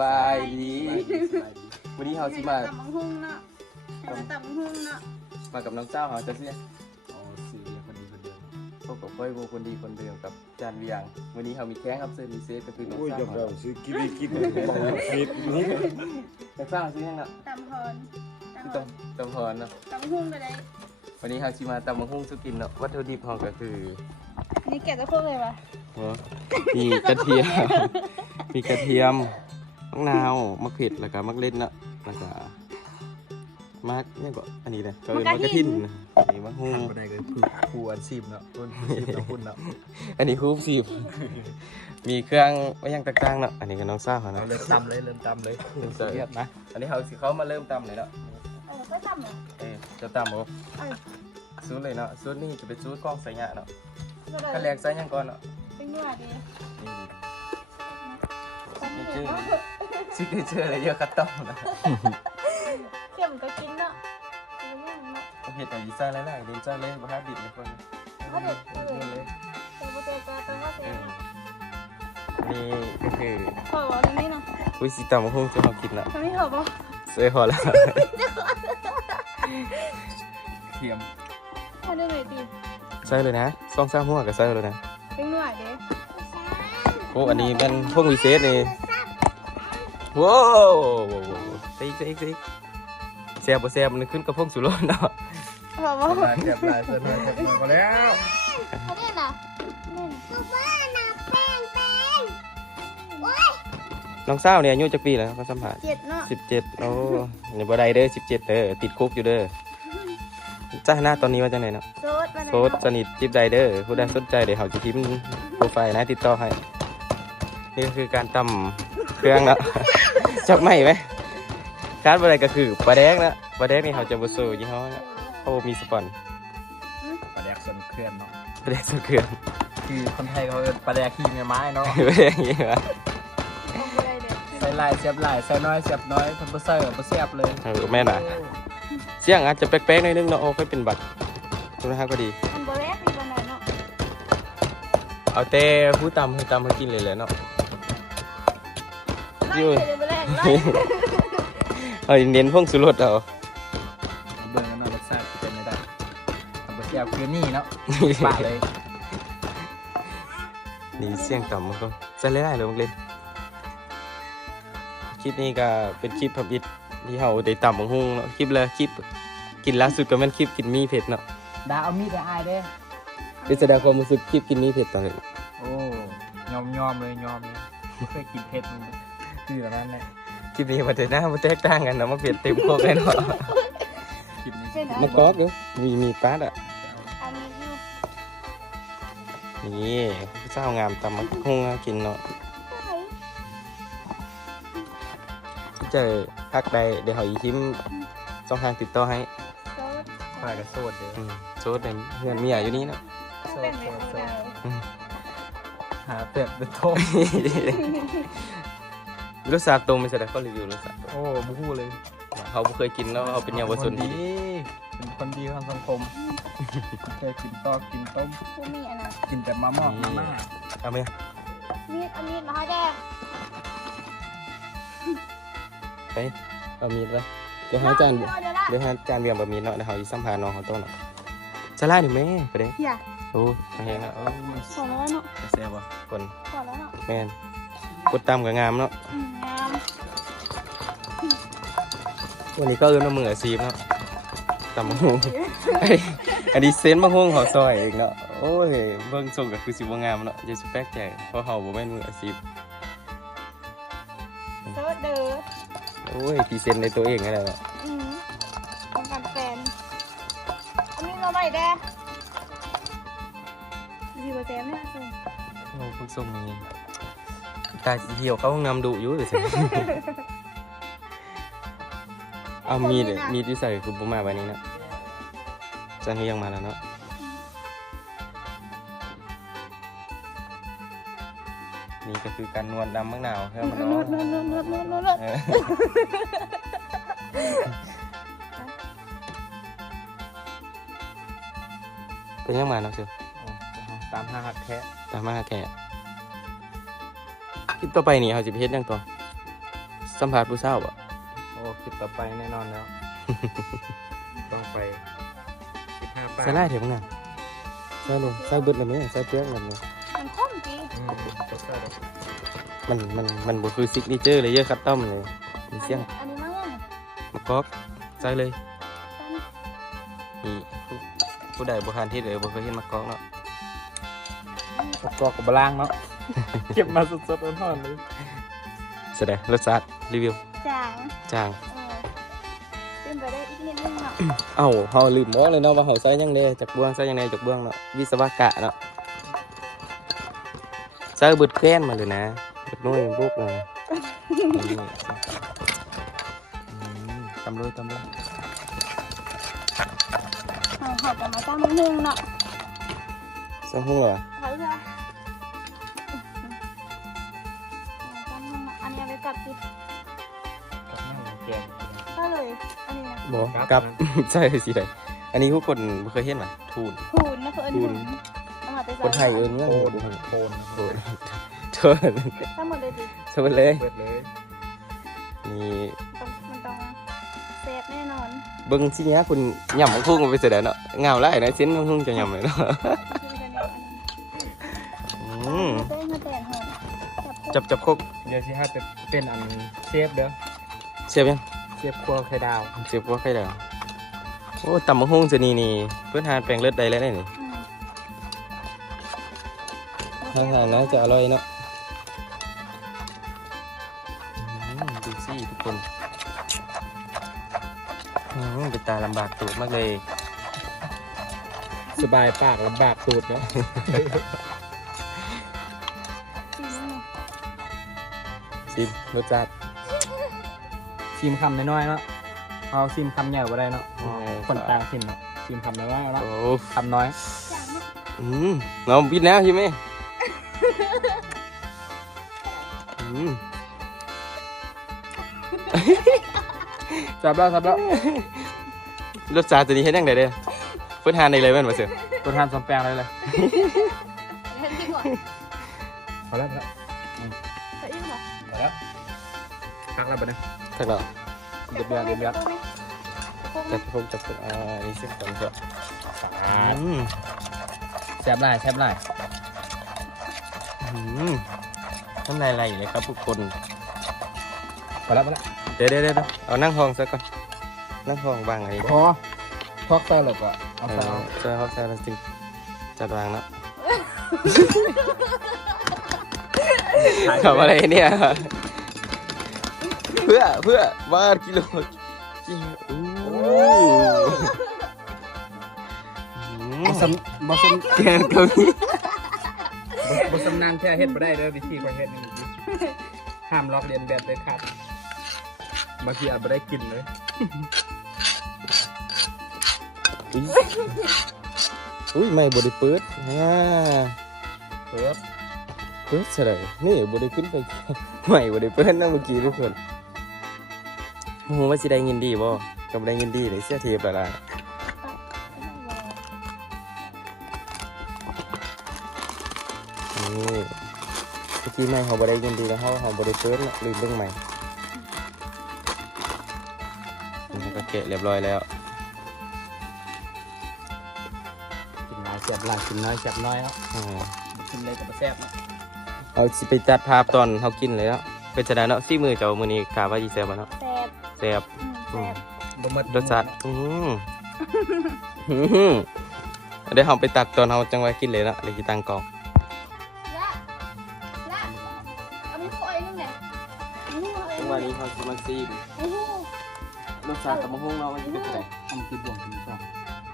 บายดีวันนี้เราสิมาตำบักหุ่งเนาะตำบักหุ่งเนาะมากับน้องเจ้าเขาจะเสีย อ๋อสี่คนดีคนเดียว พบกับก้อยโบคนดีคนเดียวกับจานเวียงวันนี้เรามีแข้งครับเซอร์มีเซฟก็คือน้อง โอ้ย เจ้า จำ เขา เราซื้อกินกินบอกฟิตนี่ น้องเจ้าซื้อยังอ่ะ ตำพร ตำพรเนาะ ตำบักหุ่งไปเลย วันนี้เราสิมาตำมะฮุ่งสุกินเนาะวัตถุดิบของก็คือ นี่แกะจะพูดเลยวะ มีกระเทียมมีกระเทียมมะนาวมะเขือแล้วก็มะเล็ดเนาะแล้วก็มะเนี่ยก็อันนี้เลยก็เป็นมะกระทินนี่มะฮุ่ง ทำไปได้ก็คือครูอันซีมเนาะรุ่นซีมเนาะคุณเนาะ อันนี้คูบสิบมีเครื่องไว้ยังต่างๆเนาะอันนี้ก็น้องซ่าเขา เรา เนาะ เริ่มตำเลยเริ่มตำเลยเรียบนะ อันนี้เขาสิเขามาเริ่มตำเลยเนาะ ก็ตำเหรอ จะตำบ่ซูดเลยเนาะซูดนี่จะเป็นซูดกล้องใส่ยะเนาะ ก็เลย ขั้นแรกใส่ยังก่อนเนาะ เป็นเนื้อดี นี่ชื่อซิกเนเจอร์อะไรเยอะคัตต้องนะ เข้มก็กินเนาะกินเนาะ โอเคแต่ยีซ่าแล้วๆเดินซ่าเลยบ่ฮัดดิบเลยคน เขาเด็ดเลยแต่โบเตก็ต้องว่าเสีย นี่ก็คือ ขอบอกตรงนี้เนาะ คุยสิตำมะฮุ่งจะมากินละ ตรงนี้เหรอปะ เสื้อพอแล้ว เทียม ถ้าได้เลยดี ใส่เลยนะซองซ่าหัวกับใส่เลยนะ เป็นเนื้อดี โอ้อันนี้เป็นพวกวิเศษนี่ว้าวซิกแซ่บบ่แซ่บมันขึ้นกับพวกสุโรนเนาะ ขอบอก ลายเทียบลายเส้นลายเทียบมาแล้ว เขาเนี่ยนะนี่ น้องสาวเนี่ยอายุจักปีแล้วก็สัมผัส เจ็ดเนาะ 17โอ้นี่บ่ได้เด้อ17เด้อติดคุกอยู่เด้อจ้าหน้าตอนนี้ว่าจังไดเนาะ โซดมาไหน โซดสนิทจิบได้เด้อผู้ใดสนใจเดี๋ยวเขาจะพิมพ์โปรไฟล์นะติดต่อให้นี่ก็คือการตำเครื่องเนาะ จับไม่ไหมคาดอะไรก็คือปลาแดกนะปลาแดกนี่เขาจะบ่ซื้อยี่ห้อนะเขาบ่มีสปอน ปลาแดกส่วนเคลื่อนเนาะ ปลาแดกสุดเครื่อง คือคนไทยเขาปลาแดกขี้เมียไม้เนาะ ปลาแดกอย่างนี้วะ อะไรเด็ด ใส่ลายเสียบลายใส่น้อยเสียบน้อยทำไปใส่ไปเสียบเลย แม่น่ะเสียงอาจจะแป๊กๆหน่อยนึงเนาะโอ้ค่อยเป็นบัตรคุณภาพก็ดี มันโบแรกมีวันไหนเนาะ เอาแต่ผู้ตำให้ตำให้กินเลยแหละเนาะ ไล่เลยโบแรกไล่ เอาเน้นพงสุรสเอา เบิ่งกันเนาะรสชาติเป็นไม่ได้ทำไปเสียบคือนี่เนาะปะเลย นี่เสียงต่ำมันก็ใส่ได้เลยมึงเล่นคลิปนี้ก็เป็นคลิปพับอิดที่เขาได้ต่ำบังฮุงเนาะคลิปละคลิปกินล่าสุดก็เป็นคลิปกินมีเผ็ดเนาะ ดาเอามีดไปอายเด้ ได้แสดงความรู้สึกคลิปกินมีเผ็ดตอนนี้ โอ้ยอมเลยยอมเลยไม่เคยกินเผ็ดมันคือแบบนั้นแหละ คลิปนี้มันจะหน้ามันแตกต่างกันเนาะมันเผ็ดเต็มโคกเลยเนาะ คลิปนี้ เส้น มันก๊อกเดี๋ยวมีปลาดอ่ะ อันนี้อยู่ นี่เจ้างามตำบักฮุงให้กินเนาะที่เจอพักใดเดี๋ยวเขาอีกทิมช่องทางติดต่อให้ โซด ปลากระโซดเด้อ โซดในเพื่อนเมียอยู่นี่เนาะ เป็นไหมโซด หาเป็ดเป็นโทษ รสชาติตรงไม่ใช่แต่เขารีวิวรสชาติ โอ้บูฮู้เลย เขาบ่เคยกินเนาะเขาเป็นเยาวชนดี เป็นคนดีของสังคมเคยกินตอกกินต้ม ผู้มีอันนั้น กินแต่มะม่วงมาม่า เอาไหม มีดอันนี้มาให้แดง ไปเอามีดไปเดี๋ยวหาจาน เดี๋ยวละ เดี๋ยวหาจานเบียงบะหมี่เนาะเดี๋ยวเขาอีสัมภาษณ์น้องเขาต้นเนาะสลายนี่แม่ไปเด้ อย่า โอ้มาเห็นแล้ว ขอแล้วเนาะ แซ่บวะ คน ขอแล้วเนาะ แม่นกดตามกับงามเนาะ งาม วันนี้ก็เอื้อมมืออาชีพเนาะตำมะฮุงอันนี้เซนมะฮุงเขาซอยเองเนาะโอ้ยเบิ่งส่งก็คือสิบ่งามเนาะจะสแปกใจเพราะเขาบ่แม่นมืออาชีพ โซดเด้อ โอ้ยพรีเซนต์ในตัวเองอะไรเนาะ ต้องการแฟนอันนี้เราใหม่แดงดีกว่าแซมเนี่ยสิ โอ้เพิ่งส่งนี่ตาสิเหี่ยวเข้าห้องน้ำดุอยู่เลยสิ เอามีดมีดที่ใส่คือบุมาวันนี้นะจันนี้ยังมาแล้วเนาะนี่ก็คือการนวดดำมะนาวครับน้องเออเป็นยังมาเนาะเชียว ตามหาหักแท้ ตามมาแค่คลิปต่อไปนี่เขาจะไปเฮ็ดยังต่อ สัมภาษณ์ผู้สาวบ่ โอ้คลิปต่อไปแน่นอนแล้ว ต้องไป15 ใส่ไล่เถอะมึงน่ะใส่เลยใส่เบิดเลยมั้ยใส่เปลือกเลยมั้ย มันคมจี มันบ่คือซิกเนเจอร์เลยเยอะคัสตอมเลยมีเสียง อันนี้มั้งยัง มะกอกใส่เลยนี่ผู้ใดบ่ทานที่เลยบ่เคยเห็นมะกอกเนาะ กอกกับบล่างเนาะ เก็บมาสดๆร้อนๆเลย แสดงรสชาติรีวิว จาง จาง ขึ้นไปได้อีกนิดนึงเนาะ เอ้าเฮาลืมบอกเลยเนาะว่าเฮาใส่หยังแน่จักบ่วงใส่หยังแน่จักบ่วงเนาะวิศวกะเนาะใส่เบิดแค้นมาเลยนะเบิดน้อยบุกเลยนี่ตำเลย หอบกันมาตั้งนึงเนาะ ใส่หัว เขาจะอันนี้เอาไปกัดจิ กับนั่งแกง ก็เลยอันนี้นะ บ่กับ ใส่สิได้อันนี้ทุกคนบ่เคยเห็นว่ะทูน หูนนะเพื่อนหูนเอามาแต่ คนไทยเอิ้นว่า โคน โคน โคน โคนเชิญ ทั้งหมดเลยดิ เชิญเลย เปิดเลย นี่ มันต้องเซฟแน่นอน เบิ่งสิฮะคุณหย่ำมังคุงมันไปเสยดเนาะเงาหลายนะเส้นมังคุงจะหย่ำเลยเนาะ อืม เต้นมาแต่หอม จับโคก เดี๋ยวสิฮะจะเป็นอันเชฟเด้อ เสียบยัง เชฟครัวไข่ดาว เสียบว่าใครเด้อโอ้ตำมังคุงจะนี่เพื่อนทานแปลงเลือดใดแล้วนี่ทานนะจะอร่อยเนาะดูสิทุกคนเป็นตาลำบากสูตรมากเลย สบายปากลำบากตูดเนาะ ซิมรสจัด ชิมคำน้อยๆเนาะเอาชิมคำใหญ่ก็ได้เนาะคนต่างชิมเนาะชิมคำน้อยๆเนาะ โอ้ คำน้อย น้องพิดแล้วใช่ไหมอืม จับแล้ว รสชาติตัวนี้เห็นยังไงเด้อเพื่อนทานในเลยแม่นมาเสือ ตัวทานสมแปลงเลย เห็นดีกว่า พอแล้ว เฮ้ยอีกเหรอ พอแล้วพักแล้วปะเนี่ย ทักเรา เดือดๆ จับพงจับพงนี่เส้นก่อนเถอะ แซ่บไล่ น้ำลายไหลเลยครับทุกคน พอแล้ว เดี๋ยวเอานั่งห้องซะก่อนนั่งห้องวางไง พอพอกใส่แล้วก็เอาใส่ ใช่เขาใช่เราจริงจัดวางเนาะทำอะไรเนี่ยเพื่อวาดกิโลบ่สม แกงเกาหลี บ่สำนานแค่เฮ็ดบ่ได้เด้อวิธีการเฮ็ดนี่ห้ามลอกเลียนแบบเด้อครับบางทีอาจบ่ได้กินเลย อุ้ยไม่บไดิเปิดเปิด เปิดเฉยนี่บไดิขึ้นไปไม่บไดิเปิดนะเมื่อกี้ทุกคนโอ้โหว่าสิได้เงินดีบ่ก็บ่ได้เงินดีเลยเสียเทียบแล้วล่ะนี่เมื่อกี้ไม่เขาบ่ได้เงินดีแล้วเขาบ่ได้เปิดนะลืมเบิ่งใหม่นี่ก็เกะเรียบร้อยแล้ว กินหลายแซ่บหลายกินน้อยแซ่บน้อยเนาะ อ่า กินเลยก็บ่แซ่บเนาะ เอาสิไปจัดภาพตอนเขากินเลยเนาะเป็นจะได้เนาะซี่มือเจ้ามือนี้กาว่าจีแซ่บบ่เนาะ แซบ แซ่บ แซบ บ่หมด รสชาติเดี๋ยวเราไปตัดตอนเราจังหวะกินเลยเนาะเลยกี่ตังกอง ละเอาไปปล่อยนึงแหละนี่เอาเอง จังหวะนี้เขาจะมาซีม โอ้โห รสชาติตะมะฮุ่งเรามันจะเป็นไง ทำกินบ่วงกินซะ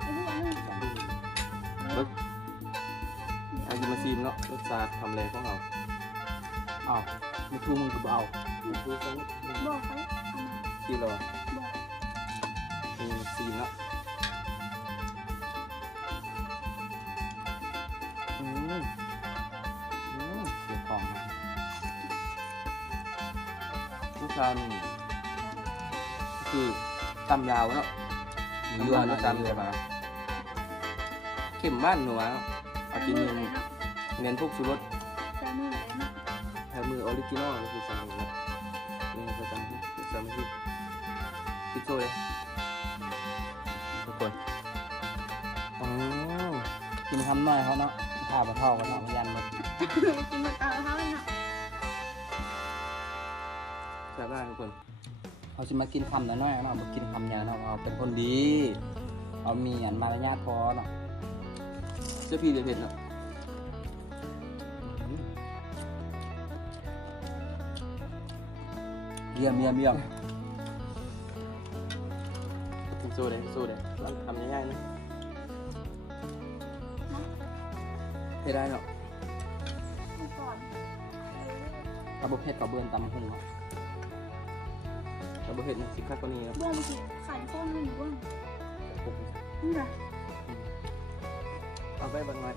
โอ้โหอันนี้ เราจะมาซีมเนาะรสชาติทำเลยของเรา อ้าวไม่ทูมึงก็บ่เอา ดูสัก บอกเขา ซีมเรา บอก นี่ซีมเนาะเสียของนะรสชาติคือตำยาวเนาะ อยู่ ตำยาว อัน ร นั้ ส น ชาติเลยป่ะเข็มบ้านหนูเนาะเอากินเน้นพวกชูรส ใส่มือเลยเนาะ แถมมือออริจินอลก็คือสั่งเลยนี่จะตั้ง สามัคคีกินโซ่เลยทุกคนกินคำน้อยเขาเนาะข้าวปลาทอดกันเนาะมันยันหมด กินหมดตาเขาเลยเนาะ แซ่บมากทุกคนเขาจะมากินคำน้อยๆเนาะมากินคำใหญ่เนาะเอาเป็นคนดี เอามีอันมารยาทพอเนาะเสื้อพี่เผ็ดเนาะเยี่ยมเยี่ยมเยี่ยมสู้เลยสู้เลยลองทำง่ายๆไหมให้ได้เนาะ ก่อน กระบอกเผ็ดกับเบือนตำหุ่งเนาะกระบอกเผ็ดสิคักกว่านี้ครับ บ้วงสิไข่ต้มหนึ่งบ้วงนี่นะ เอาไปบางหน่อย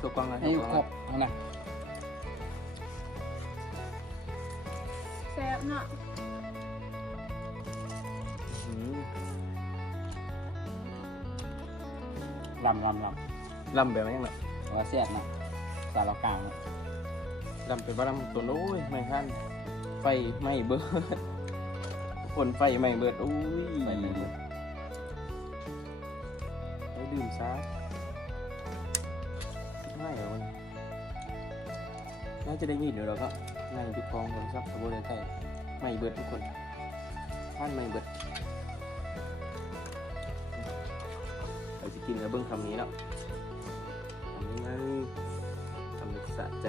ตัวกวางอะไรให้ครบนะ แซ่บเนาะ ลำแบบนี้แหละว่าแซ่บนะสารกลางลำเป็นว่าลำตัวโอ้ยไม่ทันไฟไม่เบิดคนไฟไม่เบิดโอ้ยไฟไม่เบิดไปดื่มซะง่ายเหรอวันน่าจะได้ยินเดี๋ยวเราก็ง่ายปิดกองผมซับสบู่ได้ใกล้ไม่เบิดทุกคนท่านไม่เบิดเราจะกินกับเบิ้งคำนี้แล้วคำนี้นะคำนี้สะใจ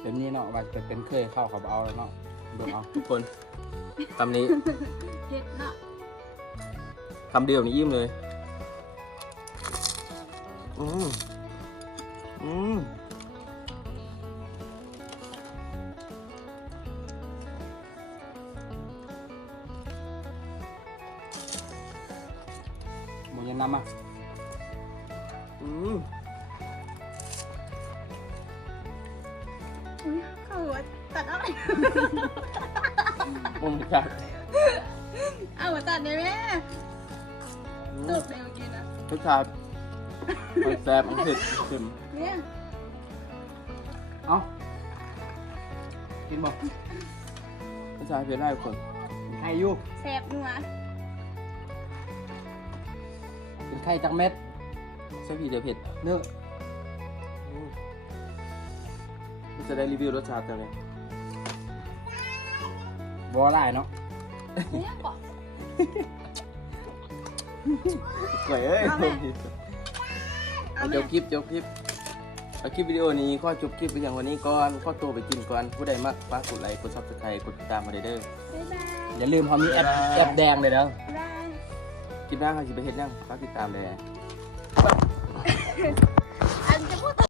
เดี๋ยวนี้เนาะว่าจะเป็นเคยเข้ากับเอาแล้วเนาะเบิ่งเอาทุกคนคำนี้ เผ็ดเนาะ คำเดียวนี่ยิ้มเลยหมูยันน้ำอ่ะอุ้ยเขาหัวตัดอะไร มุมจัด เอาหัวตัดได้ไหมจบเลยเมื่อกี้นะ ทุกชายมันแซ่บมันเผ็ดเค็ม เนี่ย เอ้ากินบ่ทุกชายเผ็ดได้ทุกคนให้อยู่ แซ่บนัว เป็นไข่จักเม็ดใช่พี่เดี๋ยวเผ็ดเนื้อมันจะได้รีวิวรสชาติจังเลยบัวได้เนาะ เนี่ยก่อน กล้วยเอ้ย เอา จ แม่ บคลิปเอาคลิปวิดีโอนี้ก็จบคลิปไปอย่างวันนี้ก่อนก็ตัวไปกินก่อนผู้ใดมักฝากกดไลค์กดซับสไครต์กดติดตามมาได้เด้อ บ๊ายบาย อย่าลืมเขามีแอปแดงเลยเด้อ บ๊ายบาย คลิปหน้าเขาจะไปเฮ็ดยังฝากติดตามเลย